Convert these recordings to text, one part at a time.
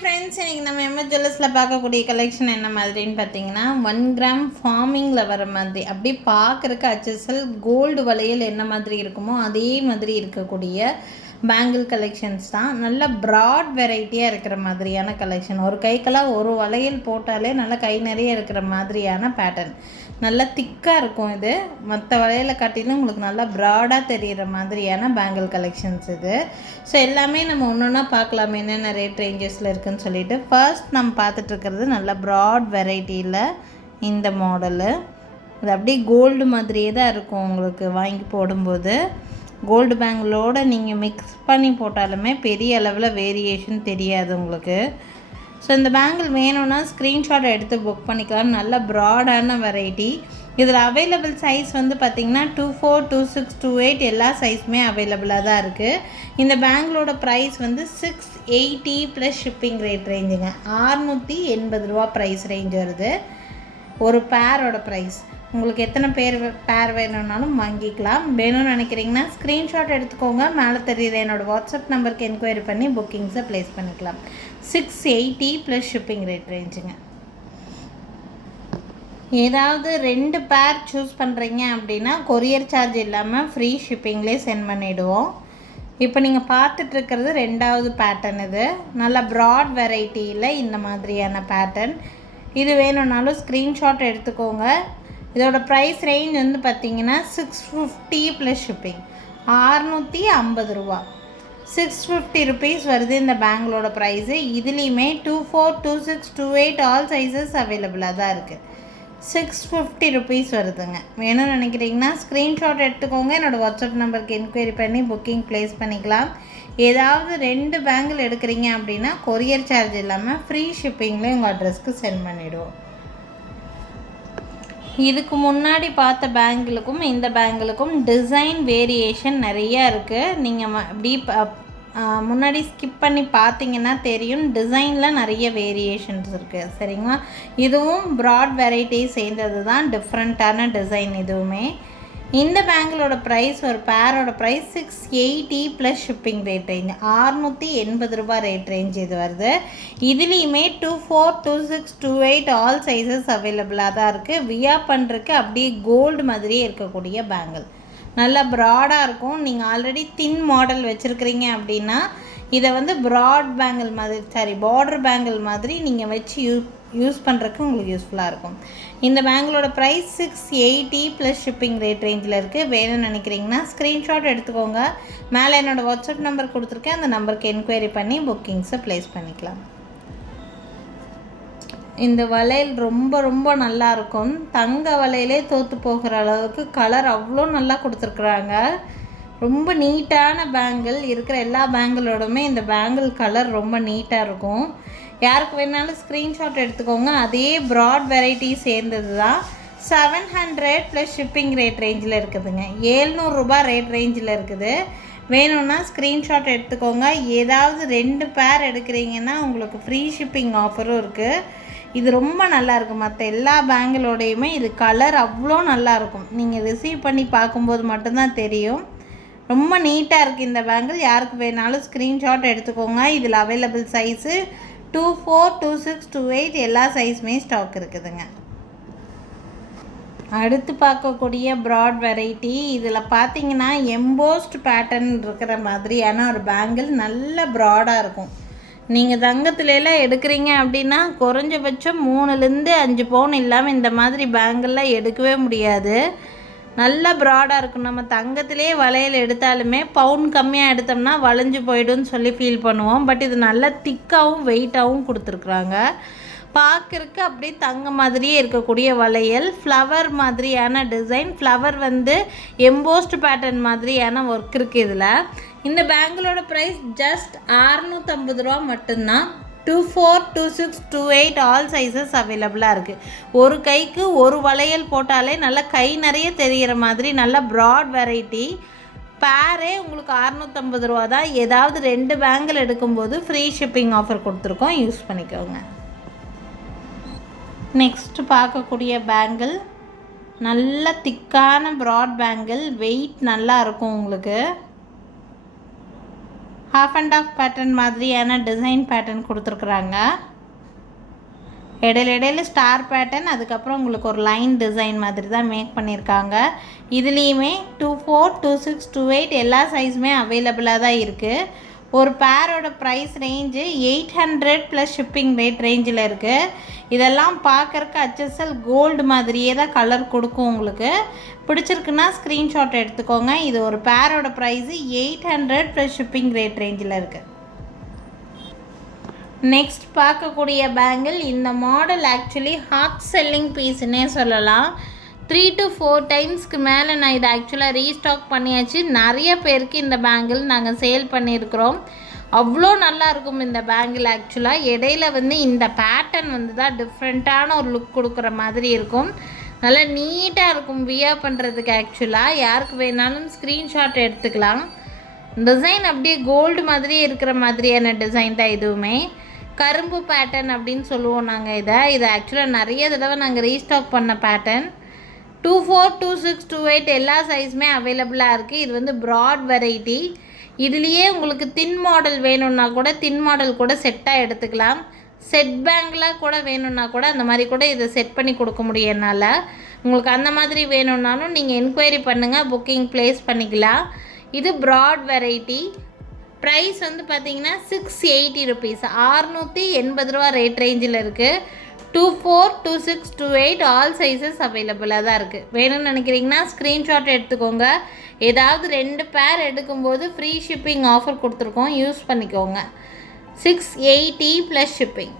Friends, இன்றைக்கி நம்ம MS ஜுவல்லர்ஸில் பார்க்கக்கூடிய கலெக்ஷன் என்ன மாதிரின்னு பார்த்தீங்கன்னா 1 கிராம் ஃபார்மிங்கில் வர மாதிரி அப்படி பார்க்குறக்கு HSL கோல்டு வளையல் என்ன மாதிரி இருக்குமோ அதே மாதிரி இருக்கக்கூடிய பேங்கிள் கலெக்ஷன்ஸ் தான். நல்ல ப்ராட் வெரைட்டியாக இருக்கிற மாதிரியான கலெக்ஷன். ஒரு கைக்கெல்லாம் ஒரு வளையல் போட்டாலே நல்லா கை நிறைய இருக்கிற மாதிரியான பேட்டர்ன். நல்லா திக்காக இருக்கும். இது மற்ற வளையலை காட்டிலும் உங்களுக்கு நல்லா ப்ராடாக தெரிகிற மாதிரியான பேங்கிள் கலெக்ஷன்ஸ் இது. ஸோ எல்லாமே நம்ம ஒன்று ஒன்றா பார்க்கலாம் என்னென்ன ரேட் ரேஞ்சஸில் இருக்குதுன்னு சொல்லிட்டு. ஃபர்ஸ்ட் நம்ம பார்த்துட்ருக்கிறது நல்ல ப்ராட் வெரைட்டியில் இந்த மாடலு. இது அப்படியே கோல்டு மாதிரியே தான் இருக்கும். உங்களுக்கு வாங்கி போடும்போது கோல்டு பேங்கிளோடு நீங்கள் மிக்ஸ் பண்ணி போட்டாலுமே பெரிய அளவில் வேரியேஷன் தெரியாது உங்களுக்கு. ஸோ இந்த பேங்கிள் வேணும்னா ஸ்க்ரீன்ஷாட் எடுத்து புக் பண்ணிக்கலாம். நல்ல ப்ராடான வெரைட்டி. இதில் அவைலபிள் சைஸ் வந்து பார்த்திங்கன்னா 24, 26, 28 எல்லா சைஸுமே அவைலபிளாக தான் இருக்குது. இந்த பேங்கிளோட ப்ரைஸ் வந்து 680 ப்ளஸ் ஷிப்பிங் ரேட் ரேஞ்சுங்க. 680 ரூபா ப்ரைஸ் ரேஞ்ச் வருது ஒரு பேரோட ப்ரைஸ். உங்களுக்கு எத்தனை பேர் வேணும்னாலும் வாங்கிக்கலாம். வேணும்னு நினைக்கிறீங்கன்னா ஸ்க்ரீன்ஷாட் எடுத்துக்கோங்க. மேலே தெரியுற என்னோடய வாட்ஸ்அப் நம்பருக்கு என்கொயரி பண்ணி புக்கிங்ஸை ப்ளேஸ் பண்ணிக்கலாம். 680 ப்ளஸ் ஷிப்பிங் ரேட் ரேஞ்சுங்க. ஏதாவது 2 பேர் சூஸ் பண்ணுறீங்க அப்படின்னா கொரியர் சார்ஜ் இல்லாமல் ஃப்ரீ ஷிப்பிங்லேயே சென்ட் பண்ணிவிடுவோம். இப்போ நீங்கள் பார்த்துட்ருக்கிறது 2வது பேட்டர்ன். இது நல்ல ப்ராட் வெரைட்டியில் இந்த மாதிரியான பேட்டர்ன். இது வேணும்னாலும் ஸ்க்ரீன்ஷாட் எடுத்துக்கோங்க. இதோட ப்ரைஸ் ரேஞ்ச் வந்து பார்த்திங்கன்னா 650 ப்ளஸ் ஷிப்பிங். 650 ரூபா, 650 ருபீஸ் வருது இந்த பேங்கிளோட ப்ரைஸு. இதுலேயுமே 24, 26, 28 ஆல் சைஸஸ் அவைலபிளாக தான் இருக்குது. 650 ருபீஸ் வருதுங்க. வேணும்னு நினைக்கிறீங்கன்னா ஸ்க்ரீன்ஷாட் எடுத்துக்கோங்க. என்னோடய வாட்ஸ்அப் நம்பருக்கு என்கொயரி பண்ணி புக்கிங் ப்ளேஸ் பண்ணிக்கலாம். ஏதாவது 2 பேங்கிள் எடுக்கிறீங்க அப்படின்னா கொரியர் சார்ஜ் இல்லாமல் ஃப்ரீ ஷிப்பிங்கில் உங்கள் அட்ரஸ்க்கு சென்ட் பண்ணிவிடுவோம். இதுக்கு முன்னாடி பார்த்த பேங்கிளுக்கும் இந்த பேங்கிளுக்கும் டிசைன் வேரியேஷன் நிறையா இருக்குது. நீங்கள் அப்படி முன்னாடி ஸ்கிப் பண்ணி பார்த்தீங்கன்னா தெரியும். டிசைனில் நிறைய வேரியேஷன்ஸ் இருக்குது. சரிங்களா? இதுவும் ப்ராட் வெரைட்டி சேர்ந்தது தான். டிஃப்ரெண்ட்டான டிசைன் இதுவுமே. இந்த பேங்கிளோட ப்ரைஸ் ஒரு பேரோட price 680 plus shipping rate range. 680 ரூபா ரேட் ரேஞ்ச் இது வருது. இதுலேயுமே 24, 26, 28 ஆல் சைஸஸ் அவைலபிளாக தான் இருக்குது. வியா பண்ணுறதுக்கு அப்படியே கோல்டு மாதிரியே இருக்கக்கூடிய பேங்கிள். நல்லா ப்ராடாக இருக்கும். நீங்கள் ஆல்ரெடி தின் மாடல் வச்சுருக்கிறீங்க அப்படின்னா இதை வந்து ப்ராட் பேங்கிள் மாதிரி பார்டர் பேங்கிள் மாதிரி நீங்கள் வச்சு யூஸ் பண்ணுறதுக்கு உங்களுக்கு யூஸ்ஃபுல்லாக இருக்கும். இந்த பேங்கிளோட ப்ரைஸ் 680 ப்ளஸ் ஷிப்பிங் ரேட் ரேஞ்சில் இருக்குது. வேணும்னு நினைக்கிறீங்கன்னா ஸ்க்ரீன்ஷாட் எடுத்துக்கோங்க. மேலே என்னோடய வாட்ஸ்அப் நம்பர் கொடுத்துருக்கேன். அந்த நம்பருக்கு என்கொயரி பண்ணி புக்கிங்ஸை ப்ளேஸ் பண்ணிக்கலாம். இந்த வளையல் ரொம்ப ரொம்ப நல்லாயிருக்கும். தங்க வளையலே தோற்று போகிற அளவுக்கு கலர் அவ்வளோ நல்லா கொடுத்துருக்குறாங்க. ரொம்ப நீட்டான பேங்கிள். இருக்கிற எல்லா பேங்கிளோடுமே இந்த பேங்கிள் கலர் ரொம்ப நீட்டாக இருக்கும். யாருக்கு வேணாலும் ஸ்க்ரீன்ஷாட் எடுத்துக்கோங்க. அதே ப்ராட் வெரைட்டி சேர்ந்தது தான். 700 ப்ளஸ் ஷிப்பிங் ரேட் ரேஞ்சில் இருக்குதுங்க. 700 ரூபா ரேட் ரேஞ்சில் இருக்குது. வேணும்னா ஸ்க்ரீன்ஷாட் எடுத்துக்கோங்க. ஏதாவது 2 பேர் எடுக்கிறீங்கன்னா உங்களுக்கு ஃப்ரீ ஷிப்பிங் ஆஃபரும் இருக்குது. இது ரொம்ப நல்லாயிருக்கும். மற்ற எல்லா பேங்கிளோடையுமே இது கலர் அவ்வளோ நல்லாயிருக்கும். நீங்கள் ரிசீவ் பண்ணி பார்க்கும்போது மட்டும்தான் தெரியும். ரொம்ப நீட்டாக இருக்குது இந்த பேங்கிள். யாருக்கு வேணாலும் ஸ்க்ரீன்ஷாட் எடுத்துக்கோங்க. இதில் அவைலபிள் சைஸு 24, 26, 28 எல்லா சைஸுமே ஸ்டாக் இருக்குதுங்க. அடுத்து பார்க்கக்கூடிய ப்ராட் வெரைட்டி. இதில் பார்த்தீங்கன்னா எம்போஸ்ட் பேட்டர்ன் இருக்கிற மாதிரியான ஒரு பேங்கிள். நல்ல ப்ராடாக இருக்கும். நீங்கள் தங்கத்துலலாம் எடுக்கிறீங்க அப்படின்னா குறைஞ்சபட்சம் 3லேருந்து 5 பவுன் இல்லாமல் இந்த மாதிரி பேங்கிள்லாம் எடுக்கவே முடியாது. நல்ல ப்ராடாக இருக்கும். நம்ம தங்கத்திலே வளையல் எடுத்தாலுமே பவுன் கம்மியாக எடுத்தோம்னா வளைஞ்சு போய்டுன்னு சொல்லி ஃபீல் பண்ணுவோம். பட் இது நல்லா திக்காகவும் வெயிட்டாகவும் கொடுத்துருக்குறாங்க. பார்க்குறக்கு அப்படியே தங்க மாதிரியே இருக்கக்கூடிய வளையல். ஃப்ளவர் மாதிரியான டிசைன். ஃப்ளவர் வந்து எம்போஸ்ட் பேட்டர்ன் மாதிரியான ஒர்க் இருக்குது இதில். இந்த பேங்கிளோட ப்ரைஸ் ஜஸ்ட் 650 ரூபா மட்டும்தான். 24, 26, 28 ஆல் சைஸஸ் அவைலபிளாக இருக்குது. ஒரு கைக்கு ஒரு வளையல் போட்டாலே நல்லா கை நிறைய தெரிகிற மாதிரி நல்ல ப்ராட் வெரைட்டி. பேரே உங்களுக்கு 650 ரூபா தான். ஏதாவது 2 பேங்கிள் எடுக்கும்போது ஃப்ரீ ஷிப்பிங் ஆஃபர் கொடுத்துருக்கோம். யூஸ் பண்ணிக்கோங்க. நெக்ஸ்ட்டு பார்க்கக்கூடிய பேங்கிள் நல்ல திக்கான ப்ராட் பேங்கிள். வெயிட் நல்லா இருக்கும் உங்களுக்கு. ஹாஃப் அண்ட் ஆஃப் பேட்டர்ன் மாதிரியான டிசைன் பேட்டர்ன் கொடுத்துருக்குறாங்க. இடையில ஸ்டார் பேட்டர்ன், அதுக்கப்புறம் உங்களுக்கு ஒரு லைன் டிசைன் மாதிரி தான் மேக் பண்ணியிருக்காங்க. இதுலேயுமே 24, 26, 28 எல்லா சைஸுமே அவைலபிளாக தான் இருக்குது. ஒரு பேரோட price range 800 plus shipping rate ரேஞ்சில் இருக்குது. இதெல்லாம் பார்க்குறக்கு HSL கோல்டு மாதிரியே தான் கலர் கொடுக்கும். உங்களுக்கு பிடிச்சிருக்குன்னா ஸ்க்ரீன்ஷாட் எடுத்துக்கோங்க. இது ஒரு பேரோட ப்ரைஸு 800 ப்ளஸ் ஷிப்பிங் ரேட் ரேஞ்சில் இருக்குது. நெக்ஸ்ட் பார்க்கக்கூடிய பேங்கிள், இந்த மாடல் ஆக்சுவலி ஹாட் செல்லிங் பீஸ்ன்னே சொல்லலாம். 3 to 4 டைம்ஸ்க்கு மேலே நான் இதை ஆக்சுவலாக ரீஸ்டாக் பண்ணியாச்சு. நிறைய பேருக்கு இந்த பேங்கிள் நாங்கள் சேல் பண்ணியிருக்கிறோம். அவ்வளோ நல்லாயிருக்கும் இந்த பேங்கிள். ஆக்சுவலாக இடையில இந்த பேட்டர்ன் தான் டிஃப்ரெண்ட்டான ஒரு லுக் கொடுக்குற மாதிரி இருக்கும். நல்லா நீட்டாக இருக்கும் வியர் பண்ணுறதுக்கு. ஆக்சுவலாக யாருக்கு வேணாலும் ஸ்க்ரீன்ஷாட் எடுத்துக்கலாம். டிசைன் அப்படியே கோல்டு மாதிரியே இருக்கிற மாதிரியான டிசைன் தான். இதுவுமே கரும்பு பேட்டர்ன் அப்படின்னு சொல்லுவோம் நாங்கள் இதை ஆக்சுவலாக நிறைய தடவை நாங்கள் ரீஸ்டாக் பண்ண பேட்டர்ன். 24, 26, 28 எல்லா சைஸுமே அவைலபிளாக இருக்குது. இது ப்ராட் வெரைட்டி. இதுலேயே உங்களுக்கு தின் மாடல் வேணும்னா கூட தின் மாடல் கூட செட்டாக எடுத்துக்கலாம். செட் பேங்கில் கூட வேணும்னா கூட அந்த மாதிரி கூட இதை செட் பண்ணி கொடுக்க முடியும் என்னால். உங்களுக்கு அந்த மாதிரி வேணும்னாலும் நீங்கள் என்கொயரி பண்ணுங்கள், புக்கிங் ப்ளேஸ் பண்ணிக்கலாம். இது ப்ராட் வெரைட்டி. ப்ரைஸ் பார்த்தீங்கன்னா 680 ருபீஸ், 680 ரூபா ரேட் ரேஞ்சில் இருக்குது. 24, 26, 28 ஆல் சைஸஸ் அவைலபிளாக தான் இருக்குது. வேணும்னு நினைக்கிறீங்கன்னா ஸ்க்ரீன்ஷாட் எடுத்துக்கோங்க. ஏதாவது 2 பேர் எடுக்கும்போது ஃப்ரீ ஷிப்பிங் ஆஃபர் கொடுத்துருக்கோம், யூஸ் பண்ணிக்கோங்க. 680 ப்ளஸ் ஷிப்பிங்.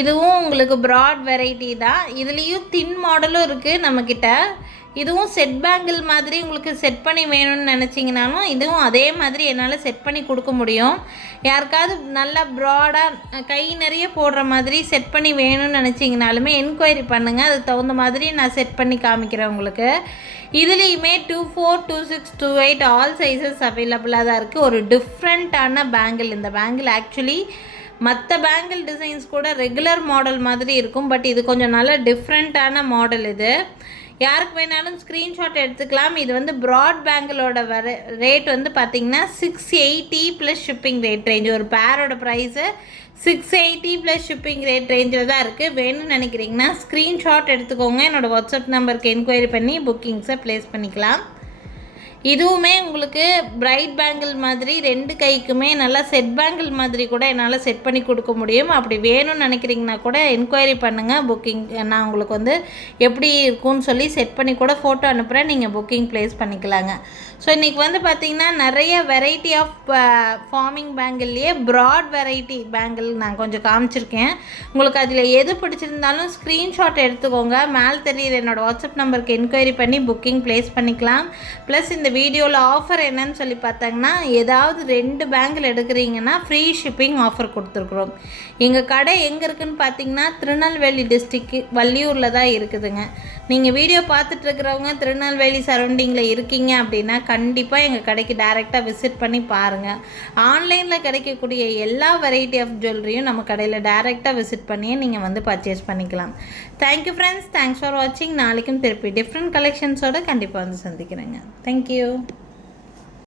இதுவும் உங்களுக்கு ப்ராட் வெரைட்டி தான். இதுலேயும் தின் மாடலும் இருக்குது நம்மக்கிட்ட. இதுவும் செட் பேங்கிள் மாதிரி உங்களுக்கு செட் பண்ணி வேணும்னு நினச்சிங்கனாலும் இதுவும் அதே மாதிரி என்னால் செட் பண்ணி கொடுக்க முடியும். யாருக்காவது நல்லா ப்ராடாக கை நிறைய போடுற மாதிரி செட் பண்ணி வேணும்னு நினச்சிங்கனாலுமே என்கொயரி பண்ணுங்கள். அதுக்கு தகுந்த மாதிரி நான் செட் பண்ணி காமிக்கிறேன் உங்களுக்கு. இதுலேயுமே 24, 26, 28 ஆல் சைஸஸ் அவைலபிளாக தான் இருக்குது. ஒரு டிஃப்ரெண்ட்டான பேங்கிள். இந்த பேங்கிள் ஆக்சுவலி மற்ற பேங்கிள் டிசைன்ஸ் கூட ரெகுலர் மாடல் மாதிரி இருக்கும். பட் இது கொஞ்சம் நல்லா டிஃப்ரெண்ட்டான மாடல். இது யாருக்கு வேணாலும் ஸ்க்ரீன்ஷாட் எடுத்துக்கலாம். இது ப்ராட் பேங்கிளோட ரேட் பார்த்திங்கன்னா 680 ப்ளஸ் ஷிப்பிங் ரேட் ரேஞ்ச். ஒரு பேரோட ப்ரைஸு 680 ப்ளஸ் ஷிப்பிங் ரேட் ரேஞ்சில் தான் இருக்குது. வேணும்னு நினைக்கிறீங்கன்னா ஸ்க்ரீன்ஷாட் எடுத்துக்கோங்க. என்னோடய வாட்ஸ்அப் நம்பருக்கு என்கொயரி பண்ணி புக்கிங்ஸை ப்ளேஸ் பண்ணிக்கலாம். இதுவுமே உங்களுக்கு பிரைட் பேங்கிள் மாதிரி 2 கைக்குமே நல்லா செட் பேங்கிள் மாதிரி கூட என்னால் செட் பண்ணி கொடுக்க முடியும். அப்படி வேணும்னு நினைக்கிறீங்கன்னா கூட என்கொயரி பண்ணுங்கள். புக்கிங் நான் உங்களுக்கு எப்படி இருக்கும்னு சொல்லி செட் பண்ணி கூட ஃபோட்டோ அனுப்புகிறேன். நீங்கள் புக்கிங் ப்ளேஸ் பண்ணிக்கலாங்க. ஸோ இன்றைக்கி பார்த்திங்கன்னா நிறைய வெரைட்டி ஆஃப் ஃபார்மிங் பேங்கிள்லேயே ப்ராட் வெரைட்டி பேங்கிள் நான் கொஞ்சம் காமிச்சிருக்கேன். உங்களுக்கு அதில் எது பிடிச்சிருந்தாலும் ஸ்க்ரீன்ஷாட் எடுத்துக்கோங்க. மேலே தெரியுது என்னோடய வாட்ஸ்அப் நம்பருக்கு என்கொயரி பண்ணி புக்கிங் ப்ளேஸ் பண்ணிக்கலாம். ப்ளஸ் இந்த வீடியோவில் ஆஃபர் என்னன்னு சொல்லி பார்த்தாங்கன்னா, ஏதாவது 2 பேங்கிள் எடுக்கிறீங்கன்னா ஃப்ரீ ஷிப்பிங் ஆஃபர் கொடுத்துருக்குறோம். எங்கள் கடை எங்கே இருக்குதுன்னு பார்த்தீங்கன்னா திருநெல்வேலி டிஸ்ட்ரிக்கு வள்ளியூரில் தான் இருக்குதுங்க. நீங்கள் வீடியோ பார்த்துட்ருக்கிறவங்க திருநெல்வேலி சரௌண்டிங்கில் இருக்கீங்க அப்படின்னா கண்டிப்பாக எங்கள் கடைக்கு டைரெக்டாக விசிட் பண்ணி பாருங்கள். ஆன்லைனில் கிடைக்கக்கூடிய எல்லா வெரைட்டி ஆஃப் ஜுவல்லரியும் நம்ம கடையில் டைரெக்டாக விசிட் பண்ணியே நீங்கள் பர்ச்சேஸ் பண்ணிக்கலாம். தேங்க்யூ ஃப்ரெண்ட்ஸ், தேங்க்ஸ் ஃபார் வாட்சிங். நாளைக்கும் திருப்பி டிஃப்ரெண்ட் கலெக்ஷன்ஸோடு கண்டிப்பாக சந்திக்கிறேங்க. தேங்க்யூ.